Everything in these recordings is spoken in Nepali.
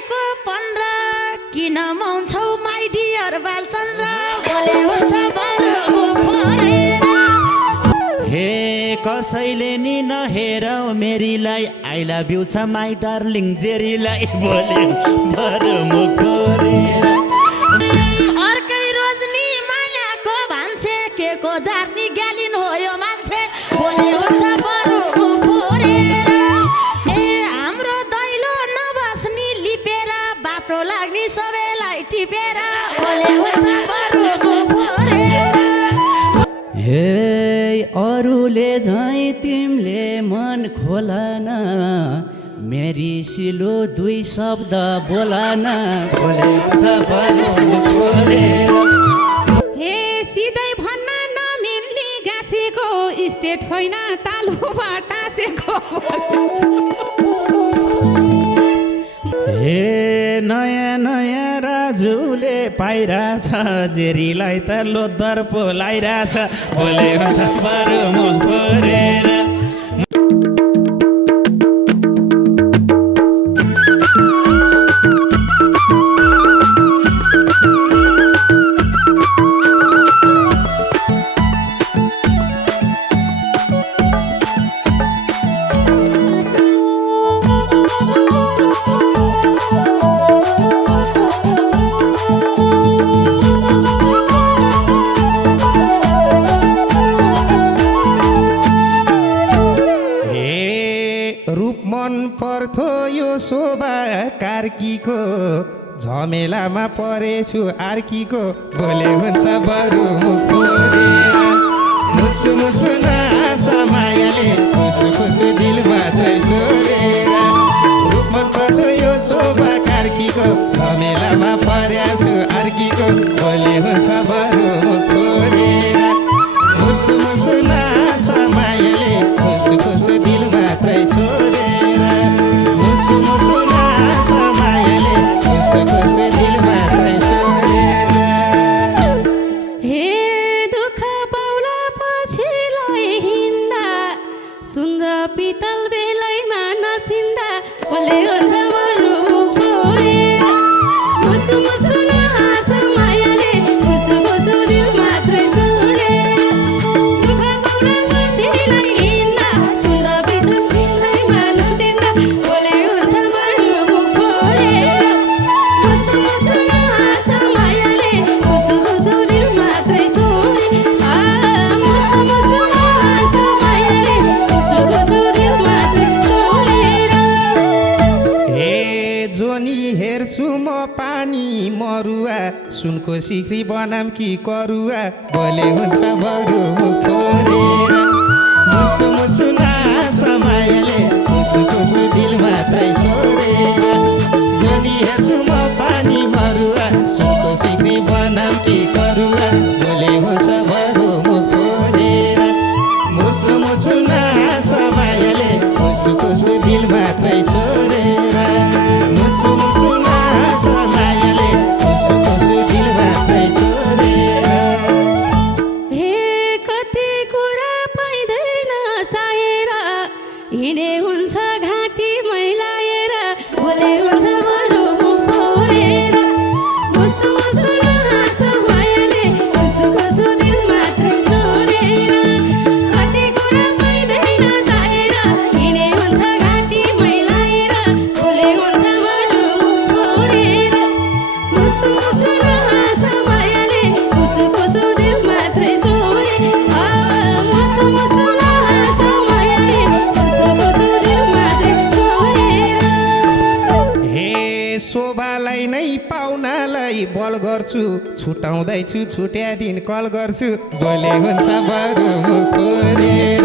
महँगाईको 15 किन माउँछौ माई डियर बालचन्द्र बोले हुन्छ बरु मुखोरेर हे कसैले नि नहेरौ मेरीलाई आई लभ यु छ माई डार्लिङ जेरीलाई बोले बरु मुखोरेर अर्कै रोजनी मायाको भान्से के को जार्नी ग्यालिन हो यो मान्छे बोले हुन्छ बरु मुखोरेर ए हाम्रो दैलो नबस्नी लिपेर बाटो लाग्ने सबैलाई टिपेर बोले हुन्छ बरु मुखोरेर हे अरूले झैँ तिमीले मन खोला न मेरी सिलो 2 शब्द बोला न बोले हुन्छ बरु मुखोरेर हे सिधै भन्न नमिल्ने गाँसेको स्टेट होइन तालुमा टाँसेको हे नयाँ नयाँ राजुले पाइरहेछ जेरीलाई त लोदर पोलाइरहेछ बोले हुन्छ बरु मुखोरेर पर्थो यो शोभा कार्कीको झमेलामा परेछु आर्कीको बोले हुन्छ बरु मुखोरेर मुसु मुसु नासा मायाले खुसु खुसु दिल मात्रै चोरेर रूपमन पर्थो यो शोभा कार्कीको झमेलामा परेछु आर्कीको बोले हुन्छ बरु मुखोरेर मुसु मुसु नासा मायाले खुसु खुसु दिल मात्रै चोरेर मुसु मुसु नासा मायाले खुसु खुसु दिल मात्रै चोरेर हे दुःख पाउला पछिलाई हिँड्दा सुन्दर पितल बेलैमा नचिन्दा बोले हुन्छ बरु मुखोरेर मुसु मुसु नहाँस मायाले खुसु खुसु दिल मात्रै चोरेर दुःख पाउला पछिलाई हिँड्दा सुन्दर पितल बेलैमा नचिन्दा बोले हुन्छ बरु मुखोरेर मुसु मुसु नहाँस मायाले खुसु खुसु दिल मात्रै चोरेर मुसु मुसु नहाँस मायाले खुसु खुसु दिल मात्रै चोरेर हे जोनी हेर्छु म पानी मरुवा सुनको सिक्री बनाम कि करुवा बोले हुन्छ बरु मुखोरेर मुसु मुसु नासा मायाले खुसु खुसु दिल मात्रै चोरेर जोनी हेर्छु म पानी मरुवा सुनको सिक्री बनाम कि करुवा बोले हुन्छ बरु मुखोरेर मुसु मुसु नासा मायाले खुसु खुसु दिल मात्रै चोरेर मुसु मुसु नासा मायाले खुसु खुसु दिल मात्रै चोरेर हे कति कुरा पाइँदैन चाहेर हिँडे हुन्छ घाँटी मैलाएर बोले हुन्छ बरु मुखोरेर मुसु मुसु नहाँस मायाले खुसु खुसु दिल मात्रै चोरेर कति कुरा पाइँदैन चाहेर हिँडे हुन्छ घाँटी मैलाएर बोले हुन्छ बरु मुखोरेर मुसु मुसु नहाँस मायाले खुसु खुसु दिल मात्रै चोरेर मुसु मुसु नहाँस मायाले खुसु खुसु दिल मात्रै चोरेर हे शोभालाई नै पाउनालाई बल गर्छु छुटाउँदैछु छुट्या दिन कल गर्छु बोले हुन्छ बरु मुखोरेर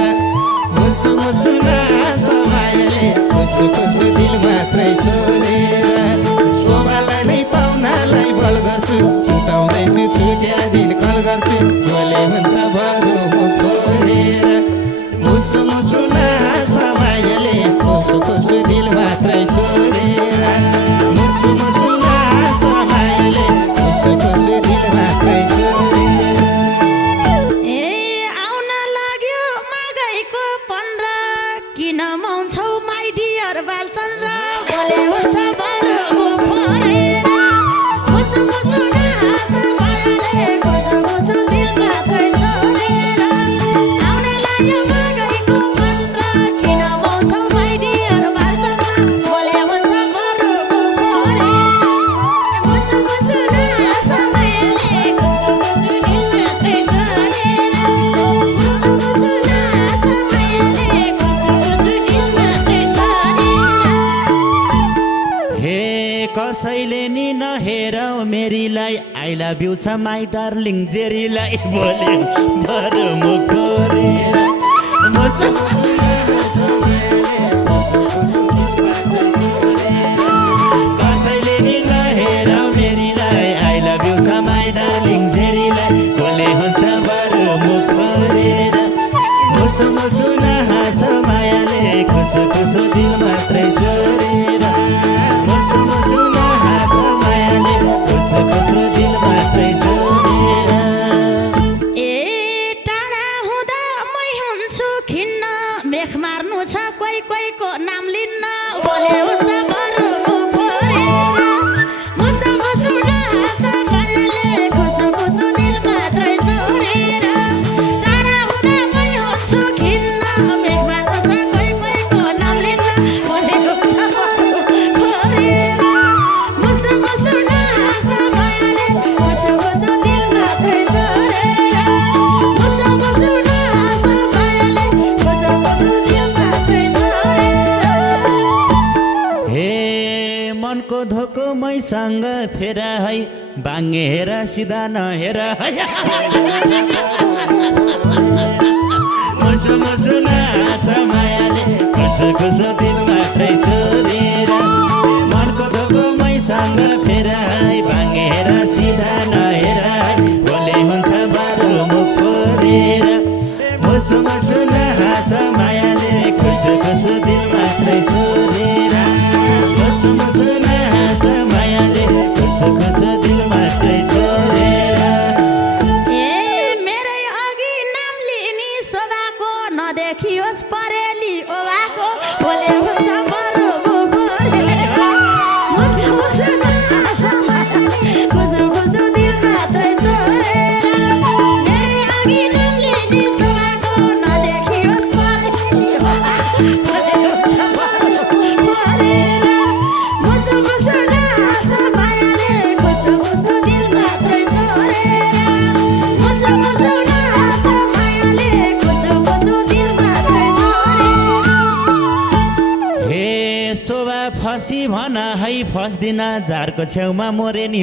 मुसु मुसु नासा मायाले खुसु खुसु दिल मात्रै चोरेर शोभालाई नै पाउनालाई बल गर्छु छुटाउँदैछु छुट्या दिन कल गर्छु बोले हुन्छ बरु मुखोरेर मुसु मुसु नासा मायाले खुसु खुसु दिल मात्रै चोरेर मुसु मुसु नासा मायाले खुसु खुसु दिल मात्रै चोरेर ए आउन लाग्यो महँगाईको 15 किन माउँछौ माई डियर बालचन्द्र बोले हुन्छ बरु मुखोरेर हेर मेरीलाई आई लभ यु छ माई डार्लिङ जेरीलाई बोले बरु मुख खोलेर कसैले नि नहेर मेरीलाई आई लभ यु छ माई डार्लिङ जेरीलाई बोले हुन्छ बरु मुख खोलेर मुसु मुसु नहाँस मायाले खुसु खुसु दिल मात्रै चोरेर मुसु मुसु नहाँस मायाले खुसु खुसु दिल मात्रै चोरेर ए टाढा हुँदा मै हुन्छु खिन्न मेख मार्नु छ कोही कोहीको नाम लिन्न बोले हुन्छ बरु मुख खोलेर मुसु मुसु नहाँस मायाले खुसु खुसु दिल मात्रै चोरेर टाढा हुँदा मै हुन्छु खिन्न मेख मार्नु छ कोही कोहीको नाम लिन्न बोले हुन्छ बरु मुख खोलेर मुसु मुसु नहाँस मायाले खुसु खुसु दिल मात्रै चोरेर मुसु मुसु नहाँस मायाले खुसु खुसु दिल मात्रै चोरेर हे मनको धोको मैसँग फेर है बाङ्गे हेर सिधा नहेर है मुसु मुसु नहाँस मायाले खुसु खुसु दिल मात्रै चोरेर मनको धोको मैसँग फेर है बाङ्गे हेर सिधा नहेर है बोले हुन्छ बरु मुख खोलेर मुसु मुसु नहाँस मायाले खुसु खुसु दिल मात्रै चोरेर मुसु मुसु नहाँस मायाले खुसु खुसु दिल मात्रै चोरेर ए मेरै अघि नाम लिने शोभाको नदेखियोस् परेली ओभाको बोले हुन्छ बरु मुख खोलेर मुसु मुसु नहाँस मायाले खुसु खुसु दिल मात्रै चोरेर मेरै अघि नाम लिने शोभाको नदेखियोस् परेली ओभाको बोले हुन्छ बरु मुख खोलेर मुसु मुसु नहाँस मायाले खुसु खुसु दिल मात्रै चोरेर मुसु मुसु नहाँस मायाले खुसु खुसु दिल मात्रै चोरेर हे शोभा फसी भन है फस्दिन झारको छेउमा मोरे नि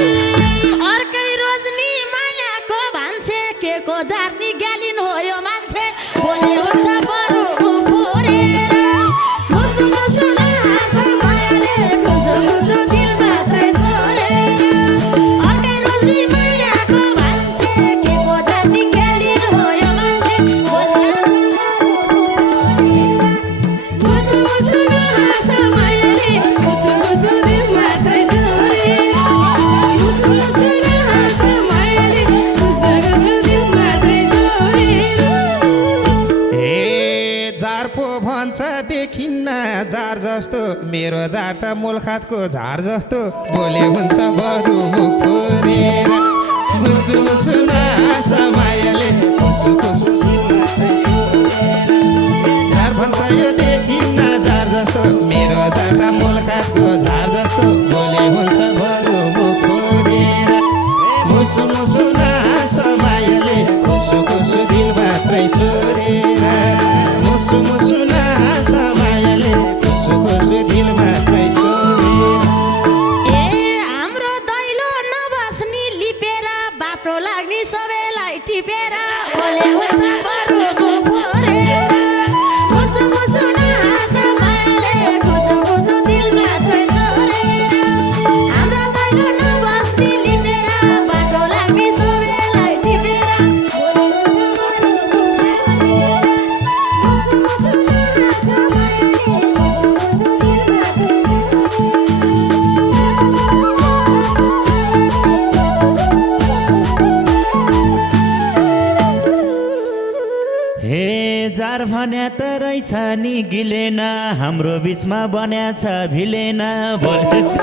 अर्कै रोजनी मायाको भान्से के को जार्नी ग्यालिन हो यो मान्छे बोले हुन्छ बरु मुख खोलेर मुसु मुसु नहाँस मायाले खुसु खुसु दिल मात्रै चोरेर अर्कै रोजनी मायाको भान्से के को जार्नी ग्यालिन हो यो मान्छे बोले मुसु मुसु नहाँस मायाले खुसु खुसु दिल मात्रै चोरेर मुसु मुसु नहाँस मायाले खुसु खुसु दिल मात्रै चोरेर ए जार पो भन्छ देखिन्न जार जस्तो मेरो जार त मूलखातको झार जस्तो बोले हुन्छ बरु मुख खोलेर मुसु मुसु नहाँस मायाले खुसु खुसु दिल मात्रै चोरेर। जार भन्छ यो देखिन्न जार जस्तो मेरो जार त मूलखातको झार जस्तो बोले हुन्छ बरु मुख खोलेर मुसु मुसु नहाँस मायाले खुसु खुसु दिल मात्रै चोरेर मुसु मुसु नहाँस मायाले खुसु खुसु दिल मात्रै चोरेर ए हाम्रो दैलो नबस्नी लिपेर बाटो लाग्ने सबैलाई टिपेर बोले हुन्छ बरु मुख खोलेर मुसु मुसु नहाँस मायाले खुसु खुसु दिल मात्रै चोरेर हाम्रो दैलो नबस्नी लिपेर बाटो लाग्ने सबैलाई टिपेर बोले हुन्छ बरु मुख खोलेर मुसु मुसु नहाँस मायाले खुसु खुसु दिल मात्रै हे जार भन्या त रहेछ नि गिलेन हाम्रो बिचमा बन्या छ भिलेन बोल्छ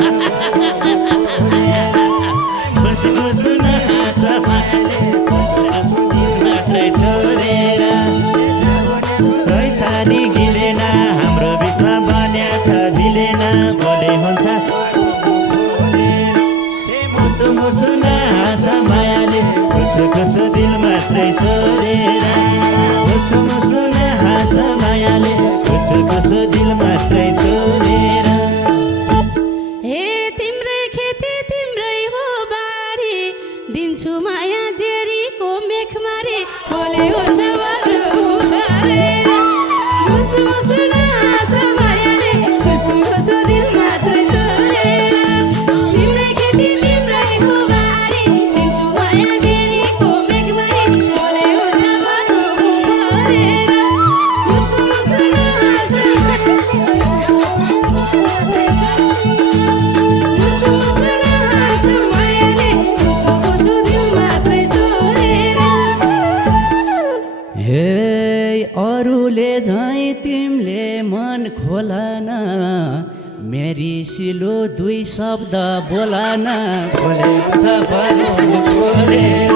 खोलान मेरी सिलो दुई शब्द बोलान बोलेको छ बरु खोलेर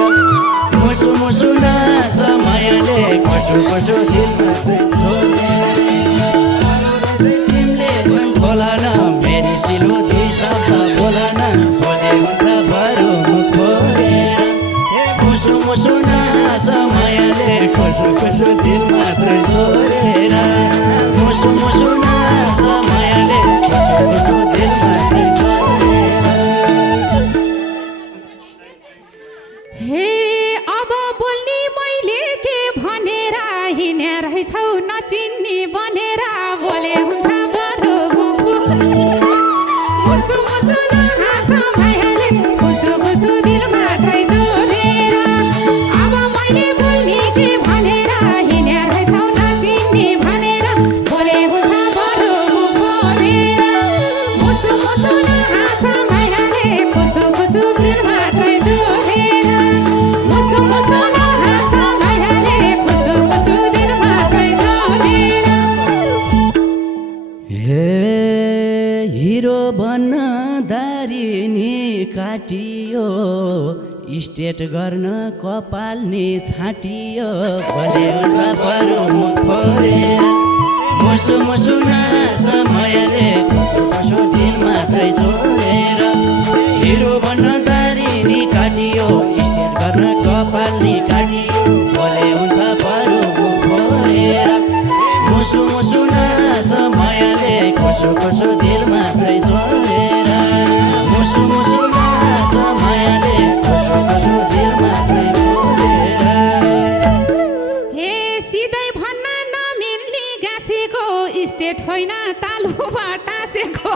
मुसु मुसु नास मायाले कसो कसो दिल तिमीले मन खोलान मेरी सिलो दुई शब्द बोलान बोलेको छ बरु खोलेर मुसु मुसु नास मायाले कसो कसो दिल मात्रै छोडेर मुसु मुसु नास मायाले कसो कसो दिल मात्रै छोडेर हे अब बोल्ने मैले के भनेर हिँड्या रहेछौ नचिन्ने बनेर बोले हुन्छ बडो मुसु मुसु नहाँस मायाले खुसु खुसु दिल मात्रै जोडेर अब मैले बोल्ने के भनेर हिँड्या रहेछौ नचिन्ने भनेर बोले हुन्छ बडो बोलेर मुसु मुसु नहाँस मायाले खुसु खुसु दिल मात्रै जोडेर मुसु मुसु नहाँस मायाले खुसु खुसु दिल मात्रै जोडेर हे हिरो बन्न दारी नि काटियो स्टेट गर्न कपाल नि छाटियो भले हुन्छ बरु मुख फोरेर मुसु मुसु नास मायाले खुसु खुसु दिल मात्रै छोडेर हिरो बन्न दारी नि काटियो स्टेट गर्न कपाल नि काटियो भले हुन्छ बरु मुख फोरेर मुसु मुसु नास मायाले खुसु खुसु दिल मात्रै छोडेर मुसु मुसु नास मायाले खुसु खुसु दिल मात्रै छोडेर हे सिधै भन्न नमिल्ने गाँसेको स्टेट होइन तालुमा टाँसेको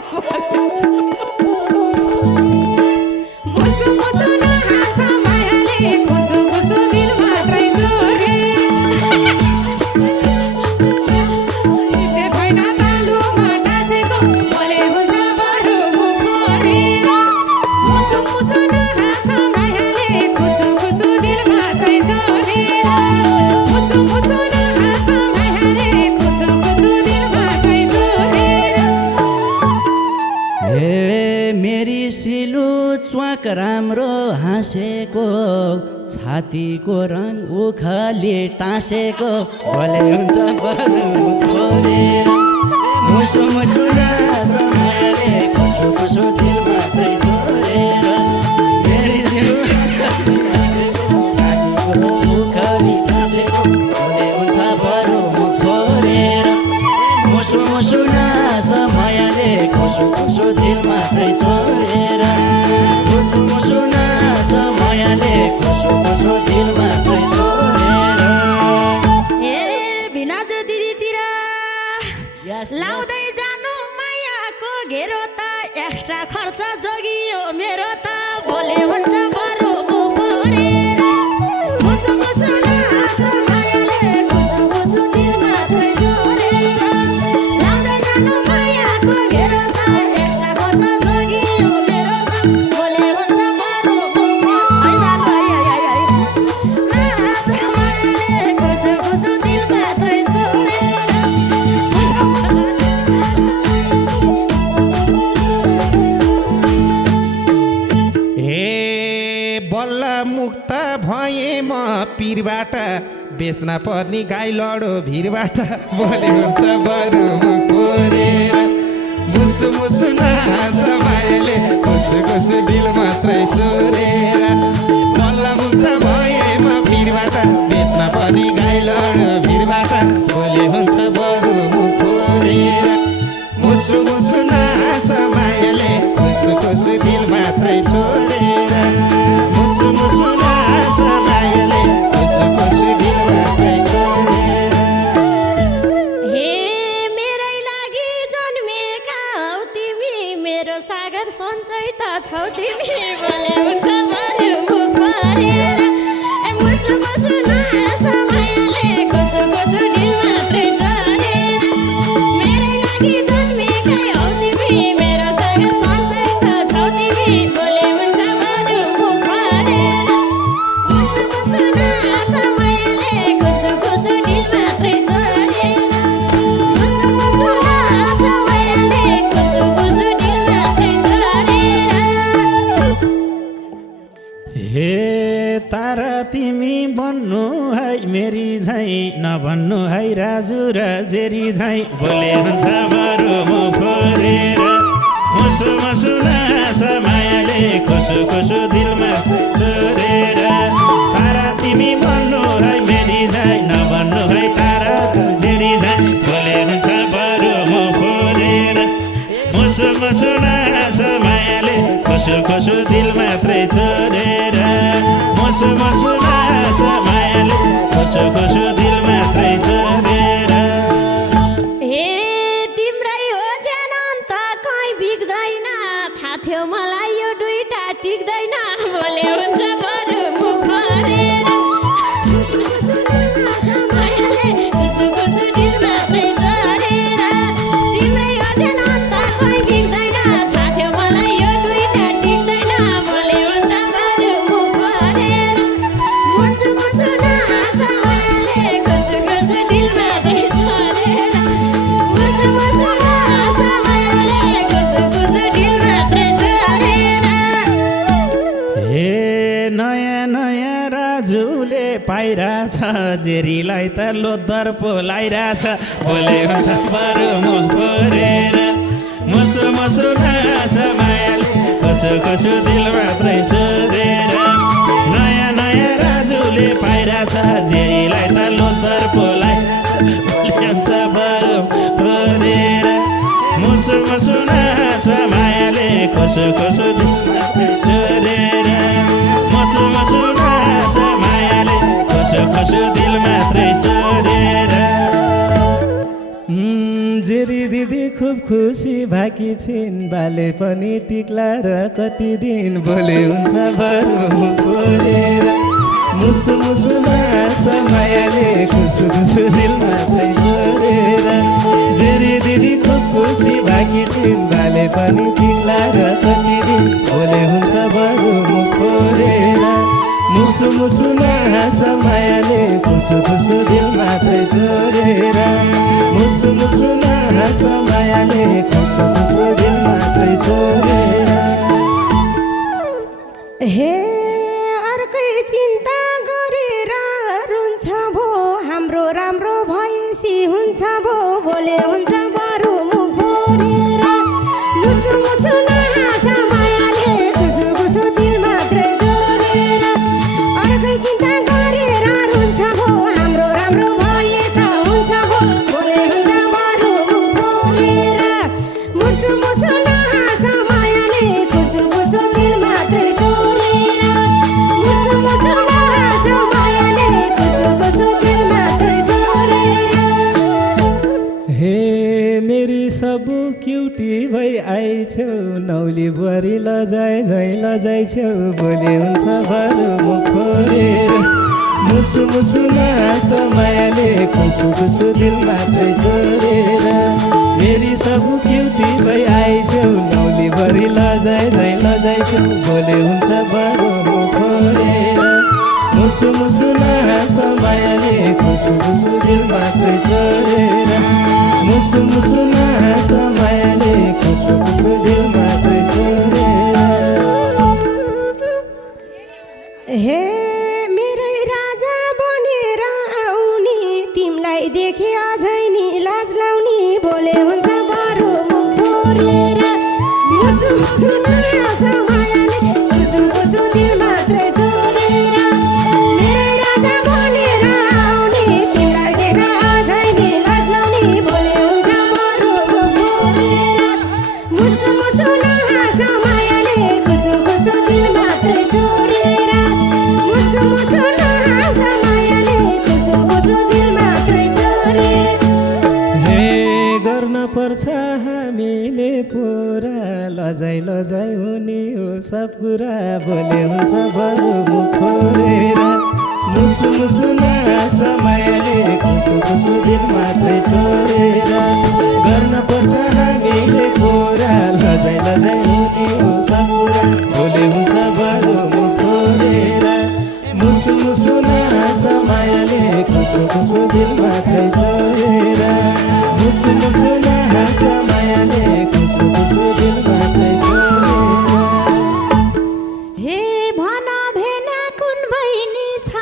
मुसु मुसु नहाँस मायाले खुसु खुसु दिल मात्रै जोडेर स्टेट होइन तालुमा टाँसेको बोले हुन्छ बडो मुख फोरेर मुसु मुसु नहाँस मायाले खुसु खुसु दिल मात्रै जोडेर मुसु मुसु नहाँस मायाले खुसु खुसु दिल मात्रै जोडेर हे मेरी सिलु च्वाक राम्रो हाँसेको छातीको रङ उखले टाँसेको भले हुन्छ बरु खोलेर मुसु मुसु नास मायाले खुसु खुसु दिल मात्रै छोडेर मेरी सिलु छातीको रङ उखले टाँसेको भले हुन्छ बरु खोलेर मुसु मुसु नास मायाले खुसु खुसु दिल मात्रै छोडेर मुसु मुसु नास मायाले खुसु खुसु दिल मात्रै छोडेर ए भिनाजु दिदीतिर Yes, लाउँदै जानु मायाको घेरो त एक्स्ट्रा खर्च जोगियो मेरो त भोले हुन्छ बरु फोरेर मुसु मुसु नास मायाले खुसु खुसु दिल मात्रै जोडेर लाउँदै जानु मायाको घेरो त एक्स्ट्रा खर्च जोगियो मेरो त भोले हुन्छ बरु नास मायाले खुसु खुसु दिल मात्रै जोडेर हे बल्ल मुक्त भए म पिरबाट बेच्न पर्ने गाई लडो भिरबाट बोले हुन्छ बरु कोरेर मुसु मुसु नास मायाले खुसु खुसु दिल मात्रै चोरेर बल्ल मुक्त भए म पिरबाट बेच्न पर्ने गाई लडो भिरबाट बोले हुन्छ बरु कोरेर मुसु मुसु नास मायाले खुसु खुसु दिल मात्रै छोडेर मुसु मुसु नास मायाले खुसु खुसु दिल मात्रै छोडेर हे मेरै लागि जन्मेका हौ तिमी मेरो सागर सन्चै त छौ तिमी बोले हुन्छ बरु मुख फोरेर मुसु मुसु नास मायाले खुसु खुसु दिल मात्रै जोडेर मेरै लागि जन्मेका हौ तिमी मेरो सागर सन्चै त छौ तिमी बोले हुन्छ बरु मुख फोरेर मुसु मुसु नास मायाले खुसु खुसु दिल मात्रै जोडेर मुसु मुसु नास तिमी भन्नु है मेरी झै नभन्नु है राजु र जेरी झै बोले हुन्छ बरु मुख फोरेर मुसु मुसु नास मायाले खुसु खुसु दिलमा छोरेर तारा तिमी भन्नु है मेरी झै नभन्नु है तारा जेरी झै बोले हुन्छ बरु मुख फोरेर मुसु मुसु नास मायाले खुसु खुसु दिल मात्रै छोडेर मुसु मुसु नास मायाले खुसु खुसु दिल मात्रै छोडेर हे तिम्रै हो ज्यान अन्त कहीँ बिग्दैन थाहा थियो मलाई यो दुईटा टिक्दैन बोले हुन्छ बरु मुख फोरेर मायाले खुसु खुसु दिल मात्रै छोडेर तिम्रै हो ज्यान अन्त कहीँ बिग्दैन थाहा थियो मलाई यो दुईटा टिक्दैन बोले हुन्छ बरु मुख फोरेर मुसु मुसु नास मायाले खुसु खुसु दिल मात्रै छोडेर मुसु मुसु नास मायाले खुसु खुसु दिल मात्रै छोडेर हे नयाँ नयाँ राजुले पाइरहेछ जेरीलाई त लोदर पोलाइरहेछ बोले हुन्छ बरु मुख फोरेर मुसु मुसु नास मायाले खुसु खुसु दिल मात्रै छोडेर नयाँ नयाँ राजुले पाइरहेछ जेरीलाई त लोदर पोलाइरहेछ बोले हुन्छ बरु फोरेर मुसु मुसु नास मायाले खुसु खुसु दिल मात्रै छोडेर मुसु मुसु नास मायाले खुसु खुसु दिल मात्रै छोडेर जेरी दिदी खुब खुसी भाकी छिन् बाले पनि टिक्ला र कति दिन बोले हुन्छ बरु मुख फोरेर मुसु मुसु नास मायाले खुसु खुसु दिल मात्रै छोडेर जेरी दिदी खुब खुसी भाकी छिन् बाले पनि टिक्ला र कति दिन बोले हुन्छ बरु मुख फोरेर मुसु मुसु नास मायाले खुसु खुसु दिल मात्रै छोडेर मुसु मुसु नास मायाले खुसु खुसु दिल मात्रै छोडेर हे अर्कै चिन्ता गरेर रुन्छ भो हाम्रो राम्रो भएसी हुन्छ भो बोले हुन्छ बरु मुख फोरेर मुसु मुसु नास मायाले खुसु खुसु दिल मात्रै छोडेर अर्कै चिन्ता गरेर रुन्छ भो हाम्रो राम्रो भए त हुन्छ भो बोले हुन्छ बरु मुख फोरेर मुसु मुसु नास मायाले खुसु खुसु दिल मात्रै छोडेर मुसु मुसु नास मायाले खुसु खुसु दिल मात्रै छोडेर हे मेरी सबु क्युटी भई आइछौ नौली बुहारी लजाइ झै लजाइ छेउ बोले हुन्छ बरु मुख फोरेर मुसु मुसु नास मायाले खुसु खुसु दिल मात्रै छोडेर मेरी सबु क्युटी भई आइछौ नौली बुहारी लजाइ झै लजाइ छेउ बोले हुन्छ बरु मुख फोरेर मुसु मुसु नास मायाले खुसु खुसु दिल मात्रै छोडेर मुसु मुसु नास मायाले खुसु खुसु दिल मात्रै छोडेर हे मेरै राजा बनेर आउने तिमीलाई देखे अझै नि लाज लाउने बोले हुन्छ बरु मुख फोरेर मुसु मुसु नास मायाले खुसु खुसु दिल मात्रै छोडेर मेरै राजा बनेर आउने तिमीलाई देखे अझै नि लाज लाउने बोले हुन्छ बरु मुख फोरेर मुसु मुसु नास मायाले खुसु खुसु दिल मात्रै छोडेर मुसु मुसु नास मायाले खुसु खुसु दिल मात्रै छोडेर हे गर्न पर्छ हामीले पुरा लजाइ लजाइ हुने हो सब कुरा बोले हुन्छ बरु मुख फोरेर मुसु मुसु नास मायाले खुसु खुसु दिल मात्रै छोडेर गर्न पर्छ हामीले पुरा लजाइ लजाइ हुने हो सब कुरा बोले हुन्छ बरु मुख फोरेर मुसु मुसु नास मायाले खुसु खुसु दिल मात्रै छोडेर मुसु मुसु नास मायाले खुसु खुसु दिल मात्रै छोडेर हे भन भेना कुन बहिनी छ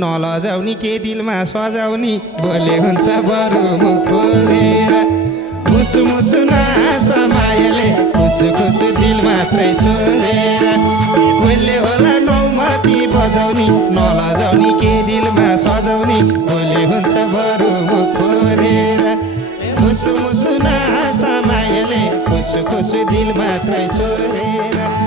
नलजाउने के दिलमा सजाउने बोले हुन्छ बरु मुख खोलेर मुसु मुसु नास मायाले खुसु खुसु दिल मात्रै छोडेर कोहीले होला नौमती बजाउने नलजाउने के दिलमा सजाउने बोले हुन्छ बरु मुख खोलेर मुसु मुसु नास मायाले खुसु खुसु दिल मात्रै छोडेर